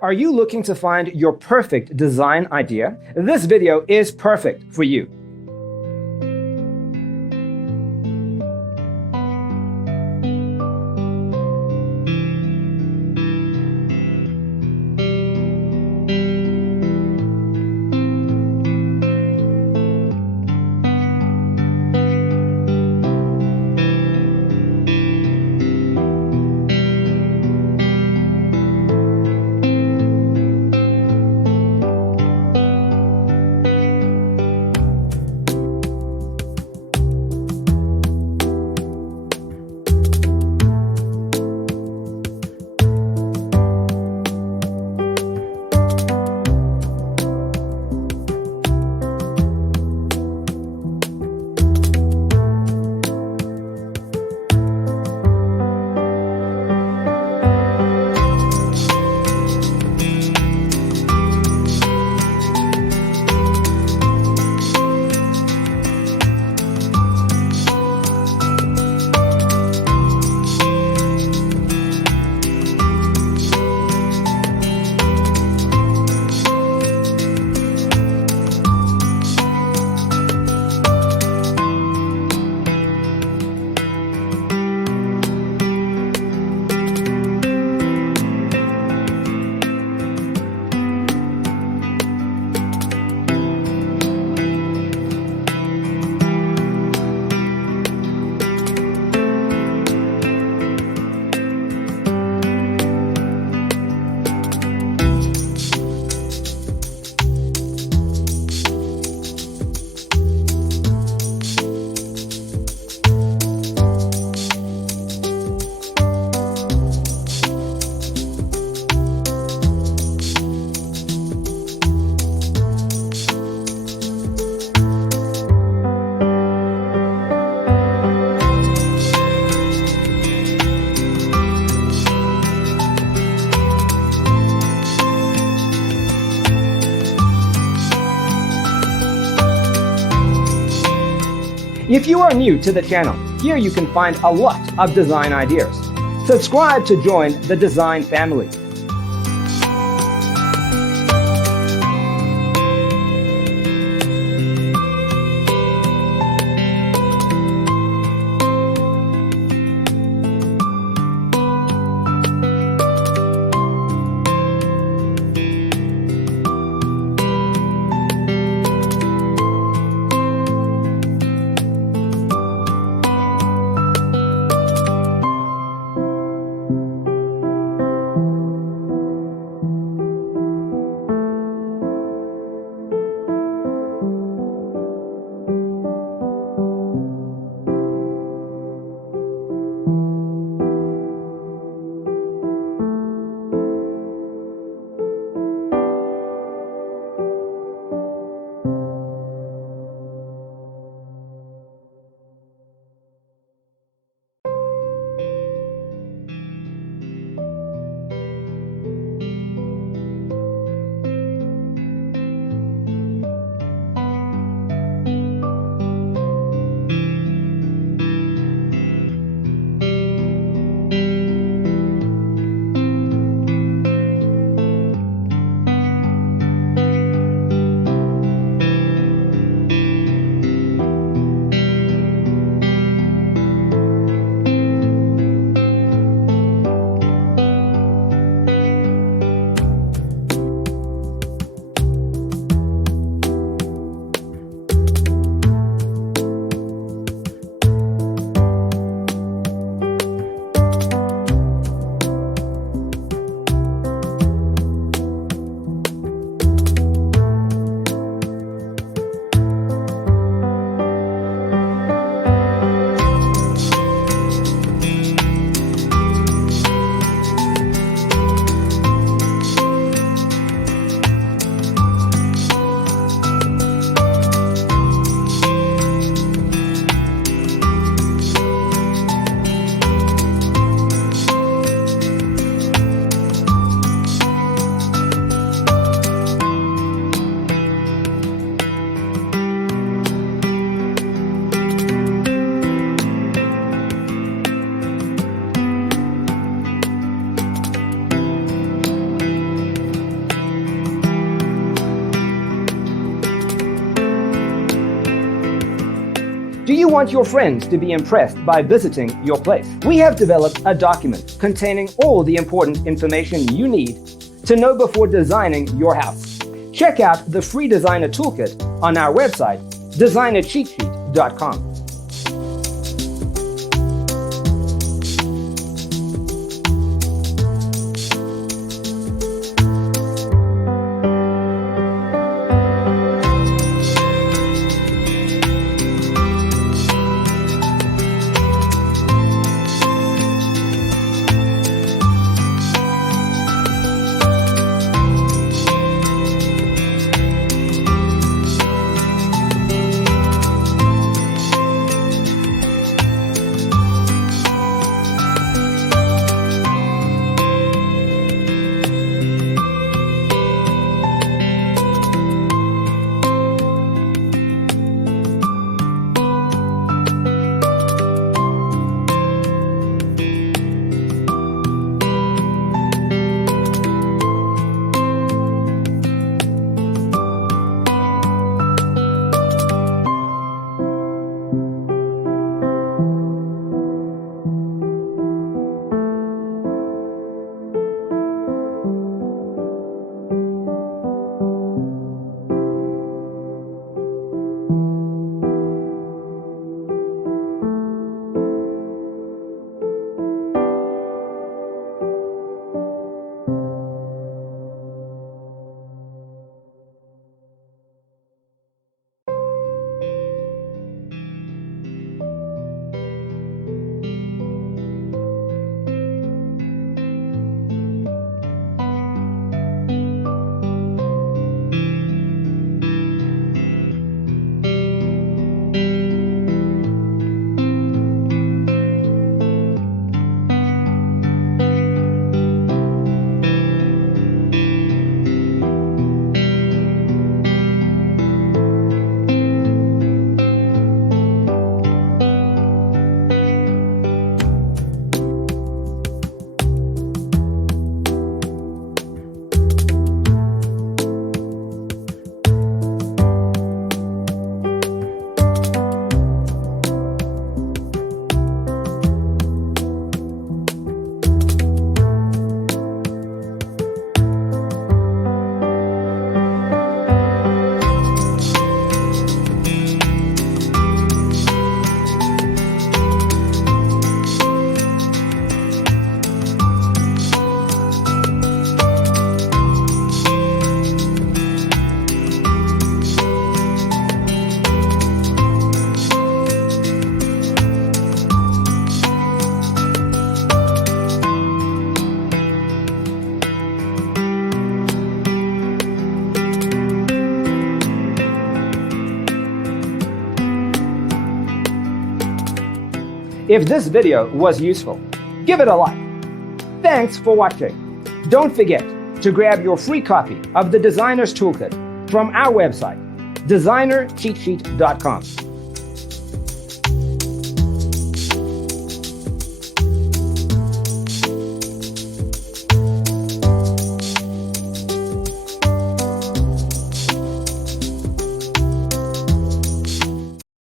Are you looking to find your perfect design idea? This video is perfect for you. If you are new to the channel, here you can find a lot of design ideas. Subscribe to join the design family. Do you want your friends to be impressed by visiting your place? We have developed a document containing all the important information you need to know before designing your house. Check out the free designer toolkit on our website, designercheatsheet.com. If this video was useful, give it a like. Thanks for watching. Don't forget to grab your free copy of the Designer's Toolkit from our website, designercheatsheet.com.